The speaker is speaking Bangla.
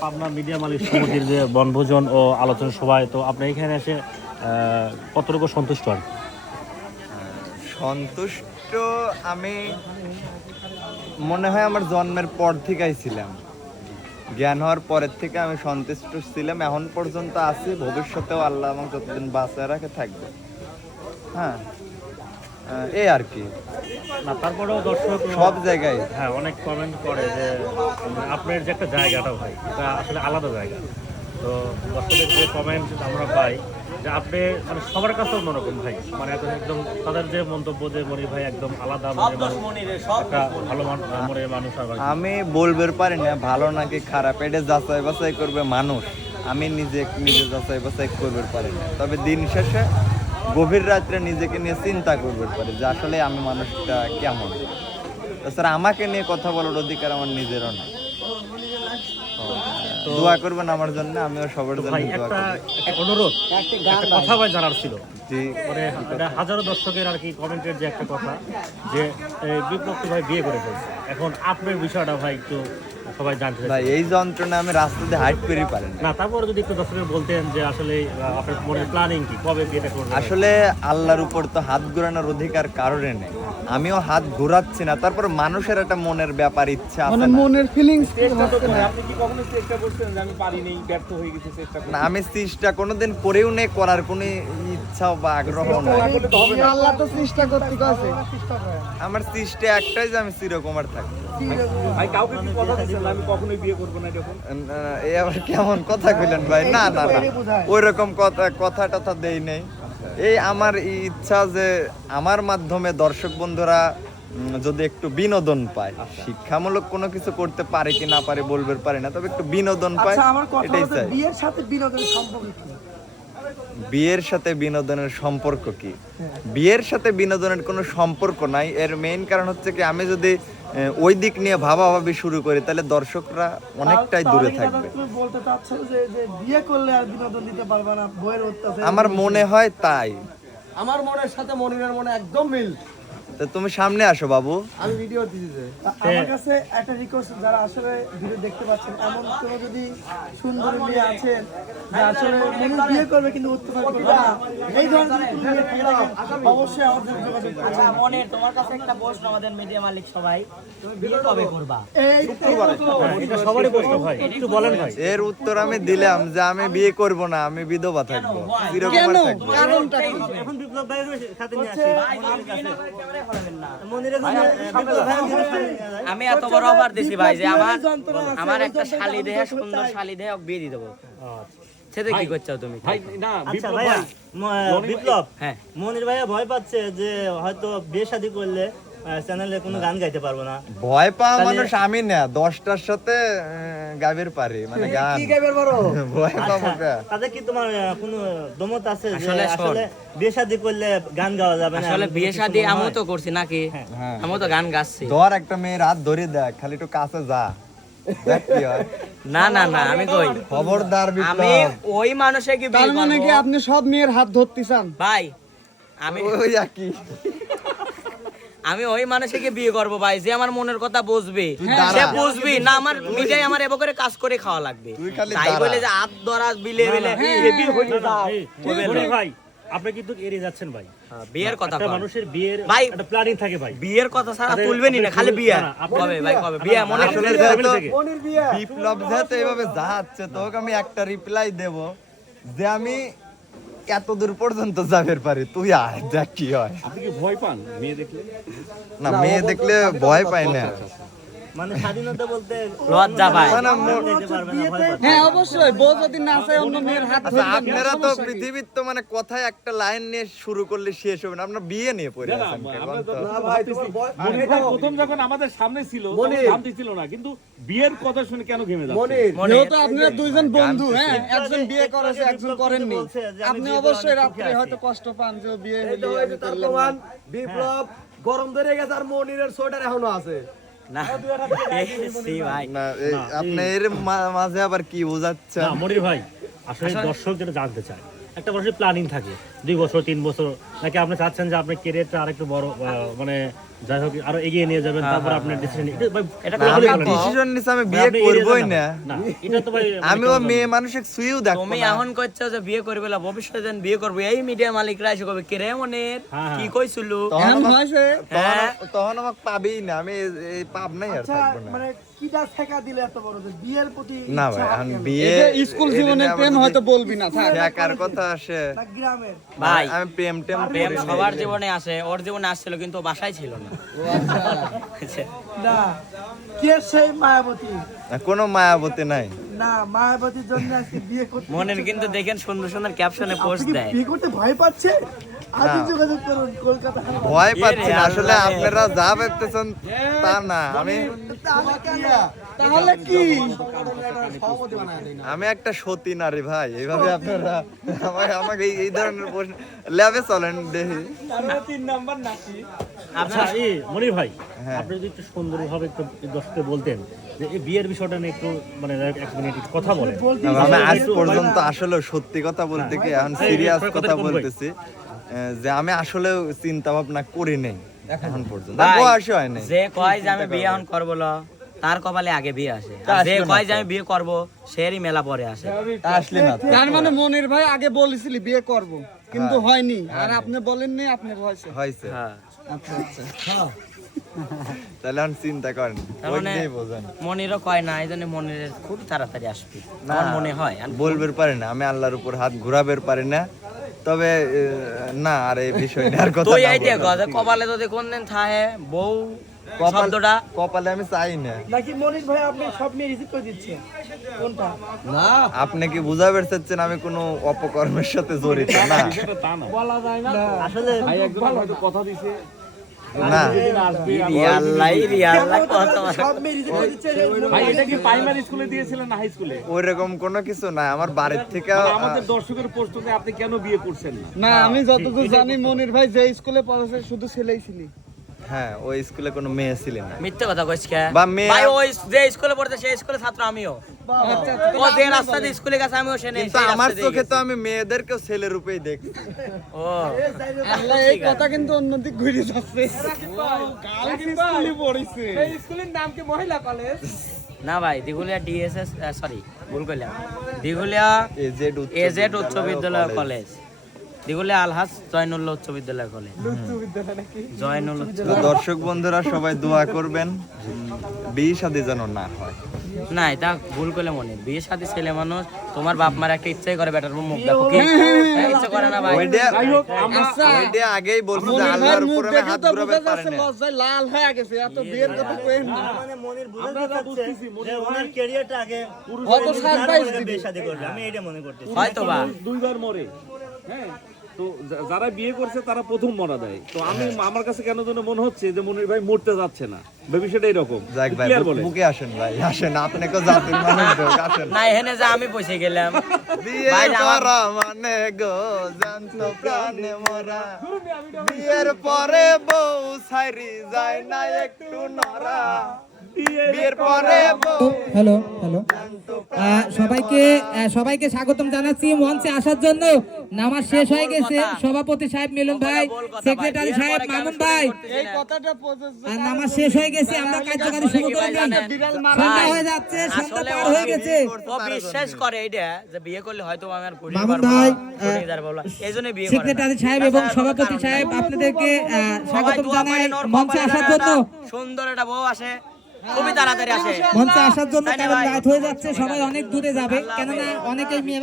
পাবনা মিডিয়া মালিক সমিতির যে বনভোজন ও আলোচনা সভায়, তো আপনি এখানে এসে কতটুকু সন্তুষ্ট হন? সন্তুষ্ট আমি, মনে হয় আমার জন্মের পর থেকেই ছিলাম। জ্ঞান হওয়ার পরের থেকে আমি সন্তুষ্ট ছিলাম, এখন পর্যন্ত আছি, ভবিষ্যতেও আল্লাহ আমাকে যতদিন বাঁচায় রাখে থাকবে। হ্যাঁ? এই আর কি। না তারপরেও দর্শক সব জায়গায়। হ্যাঁ অনেক কমেন্ট করে যে উম, আপনার যে একটা জায়গাটা ভাই এটা আসলে আলাদা জায়গা। তো দর্শকের যে কমেন্ট আমরা পাই যে আপনি মানে সবার কাছে অন্যরকম ভাই মানে একদম একদম তাদের যে মন্তব্য যে মনি ভাই একদম আলাদা মনের একটা ভালো মান- মনের মানুষ আমি বলবে পারি না ভালো নাকি খারাপ এটা যাচাই বাছাই করবে মানুষ। আমি নিজে নিজে যাচাই বাছাই করবে পারি না। তবে দিন শেষে গভীর রাত্রে নিজেকে নিয়ে চিন্তা করবে পারে যে আসলে আমি মানুষটা কেমন। তাছাড়া আমাকে নিয়ে কথা বলার অধিকার আমার নিজেরও না দোয়া করবেন আমার জন্য আমিও সবার জন্য ভাই দোয়া একটা অনুরোধ একটা কথা ভাই জানার ছিল। মানে হাজারো দর্শকের আর কি কমেন্টের যে একটা কথা যে এই বিপ্লব ভাই বিয়ে করে ফেলছে। এখন আপনার বিষয়টা ভাই একটু সবাই জানতে ভাই এই যন্ত্রণা আমি রাস্তাতে হাইট করি পারি না। না তারপরে যদি একটু দর্শকের বলতেন যে আসলে আপনার মনের প্ল্যানিং কি কবে বিয়েটা করবেন? আসলে আল্লাহর উপর তো হাত ঘোরানোর অধিকার কারণে নেই। আমিও হাত ঘোরাচ্ছি না। তারপর মানুষের একটা মনের ব্যাপার ইচ্ছা আছে মানে না। মনের ফিলিংস আপনি কি কখনো চেষ্টা করছেন যে আমি পারি নাই ব্যর্থ হয়ে গেছি চেষ্টা না আমি চেষ্টা কোনোদিন করেও নেই করার কোনো ইচ্ছা বা আগ্রহ নাই। আল্লাহ তো চেষ্টা করতে আমার চেষ্টা একটাই যে আমি চিরকুমার থাকব। ভাই কাউকে কি কথা দিচ্ছেন আমি কখনোই বিয়ে করব না এরকম না, আবার কেমন কথা কইলেন ভাই? না না না। ওই রকম কথা কথা টথা দেই নেই। এই আমার ইচ্ছা যে আমার মাধ্যমে দর্শক বন্ধুরা যদি একটু বিনোদন পায় শিক্ষামূলক কোনো কিছু করতে পারে কি না পারে বলবে পারে না তবে একটু বিনোদন পায় আচ্ছা এটাই চাই। বিয়ের সাথে বিনোদনের সম্পর্ক কি? বিয়ের সাথে বিনোদনের সম্পর্ক কি? বিয়ের সাথে বিনোদনের কোনো সম্পর্ক নাই এর মেইন কারণ হচ্ছে কি আমি যদি ওই দিক নিয়ে ভাবাভাবি শুরু করি তাহলে দর্শকরা অনেকটাই দূরে থাকবে। বলতে যে যে বিয়ে করলে আর বিনোদন দিতে পারবে না বইয়ের অত্যাচার। আমার মনে হয় তাই। আমার মনের সাথে মনিরের মনে একদম মিল। তো তুমি সামনে আসো বাবু। আমি ভিডিও দিয়েছি আমার কাছে একটা রিকোয়েস্ট যারা আসলে ভিডিও দেখতে পাচ্ছেন এমন কোনো যদি সুন্দর মেয়ে আছেন আসলে মনির বিয়ে করবে কিন্তু অত্যাচার এই ধরনের যদি কোনো মেয়ে থেকে থাকেন, অবশ্যই আমাদের যোগাযোগ আচ্ছা মনের তোমার কাছে একটা প্রশ্ন আমাদের মিডিয়া মালিক সবাই। তুমি বিয়ে কবে করবা? এই এই তো এটা সবারই প্রশ্ন ভাই একটু বলেন ভাই। এর উত্তর আমি দিলাম যে আমি বিয়ে করব না আমি বিধবা থাকব। চিরকুমার থাকব। কারণটা কি? এখন বিপ্লব ভাই সাথে নিয়ে আসি। ভাই, বিয়ে না করে ক্যামেরায় হলাবেন না। মন্দিরে আমি এত বড় অফার দিছি ভাই যে আমার আমার একটা শালি দেহে সুন্দর। শালি দেহে ওকে বিয়ে দিয়ে দেবো। সেটা কি করছ তুমি? ভাই না আচ্ছা বিপ্লব ভাই বিপ্লব হ্যাঁ। মনির ভাইয়া ভয় পাচ্ছে যে হয়তো বিয়ে শাদী করলে চ্যানেলে কোনো গান গাইতে পারব না। ভয় পাওয়া মানুষ আমি না দশটার সাথে পারি মানে গান। কি গাইবার পারো ভয় পাবো কা? তোমার কোনো দমত আছে যে আসলে। আসলে বিয়ে শাদী করলে গান গাওয়া যাবে না? আসলে বিয়ে শাদি আমিও তো করছি নাকি? হ্যাঁ। আমিও তো গান গাচ্ছি। ধর একটা মেয়ের হাত ধরে দেখ খালি একটু কাছে যা। হয় না না না আমি কই? খবরদার আমি ওই মানুষে কি তার বিয়ে মানে কি করব আপনি সব মেয়ের হাত ধরতে চান ভাই আমি ওই একই। আমি ওই মানুষকে বিয়ে করব ভাই? যে আমার মনের কথা বুঝবে। সে বুঝবি না আমার মিটাই আমার এবার করে কাজ করে খাওয়া লাগবে। তুই খালি তাই বলে যে হাত ধরা বিলে বিলে বিয়ে হইতে দাও ভাই আপনি কিন্তু এড়িয়ে যাচ্ছেন ভাই। হ্যাঁ, বিয়ের কথা একটা মানুষের বিয়ের ভাই, একটা প্ল্যানিং থাকে ভাই। বিয়ের কথা ছাড়া তাদের- তুলবেনি না খালি বিয়ে কবে ভাই কবে? বিয়ে মনে থেকে। বিপ্লব এইভাবে যাচ্ছে তোকে আমি একটা রিপ্লাই দেব যে আমি এত দূর পর্যন্ত যাবের পারি। তুই আয় দেখ কি হয়। আপনি কি ভয় পান? মেয়ে দেখলে? না মেয়ে দেখলে ভয় পাই না। মানে স্বাধীনতা বলতে লজ্জা পায়। পাচ্ছে। হ্যাঁ অবশ্যই বউ যদি না চায় অন্য মেয়ের হাত আচ্ছা আপনারা তো পৃথিবীর তো মানে কথায় একটা লাইন নিয়ে শুরু করলে শেষ হবে না। আপনারা বিয়ে নিয়ে পড়ে আছেন কে, আমরা বল তো তো? ভাবতেছি, এটা প্রথম যখন আমাদের সামনে ছিল জানতে ছিল না কিন্তু বিয়ের কথা শুনে কেন ঘেমে যাচ্ছে? যেহেতু আপনারা দুইজন বন্ধু হ্যাঁ একজন বিয়ে করেছে একজন করেননি। আপনি অবশ্যই রাত্রে হয়তো কষ্ট পান যে বিয়ে না। বিপ্লব গরম ধরে গেছে আর মনিরের সোয়েটার এখনও আছে। না সি ভাই। না আপনি এর মা- মাঝে আবার কি বোঝাচ্ছেন? না মনির ভাই আসলে দর্শক যেটা জানতে চায় একটা মানুষের প্ল্যানিং থাকে। দুই বছর তিন বছর নাকি আপনি চাচ্ছেন যে আপনি কেরিয়ারটা আরেকটু বড় মানে যাই হোক আরও এগিয়ে নিয়ে যাবেন তারপর আপনার ডিসিশন এটা আমি ডিসিশন নিছি আমি বিয়ে করবই না। না। এটা তো ভাই মানে আমি ও মেয়ে মানুষের সুইও দেখব তুমি এখন কইছো যে বিয়ে করবে না ভবিষ্যতে যেন বিয়ে করবে। এই মিডিয়া মালিকরা এসে কবে কে রে মনের? হ্যাঁ, কি হ্যাঁ। কইছিল? তখন আমাকে- তখন হ্যাঁ। আমাকে পাবেই না। আমি এই- পাব নাই আর আচ্ছা থাকব না। মানে কিটা ঠেকা দিলে এত বড় যে বিয়ের প্রতি না ভাই এখন বিয়ে স্কুল জীবনের প্রেম হয়তো বলবি না থাক। কথা আসে। না গ্রামের। ভাই আমি প্রেম টেম প্রেম সবার জীবনে আসে ওর জীবনে আসছিল কিন্তু বাসায় ছিল না। আচ্ছা। না কে সেই মায়াবতী? কোন কোনো মায়াবতী নাই। না মায়াবতীর জন্য আজকে বিয়ে করতে মনের কিন্তু দেখেন সুন্দর সুন্দর ক্যাপশনে পোস্ট দেয়। বিয়ে করতে ভয় পাচ্ছে ভয় পাচ্ছি না। আসলে আপনারা যা ভাবতেছেন তা না। আমি তাহলে কি? আমি একটা সতী নারী ভাই। এইভাবে আপনারা আমাকে আমাকে এই- ধরনের প্রশ্ন ল্যাবে চলেন দেখি। আচ্ছা এই মনির ভাই হ্যাঁ। আপনি যদি একটু সুন্দরভাবে একটু দর্শককে বলতেন যে এই বিয়ের বিষয়টা নিয়ে একটু মানে এক মিনিট কথা বলেন। আমি আজ পর্যন্ত আসলে সত্যি কথা বলতে কি এখন সিরিয়াস কথা বলতেছি। যে আমি আসলে চিন্তা ভাবনা করি নাই এখন পর্যন্ত। বয়স হয় নাই। যে কয় যে আমি বিয়ে এখন করব না, তার কপালে আগে বিয়ে আসে। যে কয় যে আমি বিয়ে করব সেরই মেলা পরে আসে। আসলে না তার মানে মনির ভাই আগে বলেছিলি বিয়ে করব কিন্তু হয়নি। আর আপনি বলেননি আপনার হয়েছে। হয়েছে। হ্যাঁ। আচ্ছা আচ্ছা। তাহলে এখন চিন্তা করেন মানে বোঝেন। মনিরও কয় না এই জন্য মনিরের খুব তাড়াতাড়ি আসবে। না আমার মনে হয় আর বলবের পারি না আমি আল্লাহর উপর হাত ঘুরাবের পারি না। তবে না আর এই বিষয় নিয়ে আর কথা তুই এই দেখো কপালে যদি কোনদিন থাহে বউ কপালটা শব্দটা। কপালে আমি চাই না। নাকি মনির ভাই আপনি সব মেয়ে রিসিভ করে দিচ্ছেন? কোনটা? না। আপনি কি বুঝাবে চাচ্ছেন আমি কোনো অপকর্মের সাথে জড়িত? না। না বলা যায় না। আসলে ভাই একজন হয়তো কথা দিছে। না। যেদিন আসবে আমি- রিয়াল্লাই রিয়াল্লাই কথা বলে। সব মেয়ে রিসিভ করে দিচ্ছে ভাই এটা কি প্রাইমারি স্কুলে দিয়েছিলেন না হাই স্কুলে ওই রকম কোনো কিছু নাই। আমার বাড়ির থেকে আমাদের দর্শকের আপনি কেন বিয়ে করছেন না? না আমি যতদূর জানি মনির ভাই যে স্কুলে পড়াশোনা শুধু ছেলেই ছিলি। হ্যাঁ ওই স্কুলে কোনো মেয়ে ছিল না। মিথ্যে কথা কইছ কে? বা মেয়ে- ভাই ওই যে স্কুলে পড়তে সেই স্কুলে ছাত্র আমিও। ও যে রাস্তা দিয়ে স্কুলে গেছে আমিও সে নেই কিন্তু আমার চোখে তো আমি মেয়েদেরকেও ছেলে রূপেই দেখছি। ও। আল্লাহ এই কথা কিন্তু অন্যদিক ঘুরে যাচ্ছে। কাল কিন্তু স্কুলে পড়েছে না ভাই দিঘুলিয়া ডিএসএস সরি ভুল কইলাম। দিঘুলিয়া এজেড উচ্চ এজেড উচ্চ বিদ্যালয় কলেজ। দিঘুলিয়া আলহাজ জয়নুল্লাহ উচ্চ বিদ্যালয় কলেজ জয়নুল তো দর্শক বন্ধুরা সবাই দোয়া করবেন বিয়ে শাদী যেন না হয়। না এটা ভুল করলে মনে বিয়ে সাথে ছেলে মানুষ তোমার বাপ মার একটা ইচ্ছাই করে বেটার মুখ দেখো কি? হ্যাঁ, ইচ্ছা করে না ভাই। ওইটা আগেই বলছি যে আল্লাহর উপর আমি হাত ঘুরাবে বোঝা না। লজ্জায় লাল হয়ে গেছে এত বিয়ের কথা কইেন না। আমরা বুঝতেছি মনে ওনার ক্যারিয়ারটা আগে হয়তো সারপ্রাইজ দিবি বিয়ে শাদী করবে। আমি এটা মনে করতেছি। হয়তো বা দুইবার মরে। হ্যাঁ। তো যারা বিয়ে করছে তারা প্রথম মরা দেয়। তো আমি আমার কাছে কেন যেন মনে হচ্ছে যে মনির ভাই মরতে যাচ্ছে না। যাক ভাই ক্লিয়ার আসেন ভাই আসেন। আপনাকে জাতির মানুষ হোক, আসেন। না এখানে যে আমি পয়সা গেলাম। বিয়ে করা মানে গো জানতো প্রাণে মরা। বিয়ের পরে বউ সাইরি যায় না একটু নরা পরে বউ হ্যালো হ্যালো। সবাইকে সবাইকে স্বাগতম জানাচ্ছি মঞ্চে আসার জন্য। নামাজ শেষ হয়ে গেছে। সভাপতি সাহেব মিলন ভাই সেক্রেটারি সাহেব মামুন ভাই। এই কথাটা প্রযোজ্য আর নামাজ শেষ হয়ে গেছে আমরা কার্যকারী শুরু করে দিই সন্ধ্যা হয়ে যাচ্ছে সন্ধ্যা পার হয়ে গেছে। ও বিশ্বাস করে এইটা যে বিয়ে করলে হয়তো আমি আর করি মামুন ভাই, এই জন্য বিয়ে করে সেক্রেটারি সাহেব এবং সভাপতি সাহেব আপনাদেরকে দোয়া জানাই। মঞ্চে আসার জন্য। সুন্দর একটা বউ আসে খুবই তাড়াতাড়ি আসে। মঞ্চে আসার জন্য কারণ রাত হয়ে যাচ্ছে? সবাই অনেক দূরে যাবে। কেননা অনেকেই মেয়ে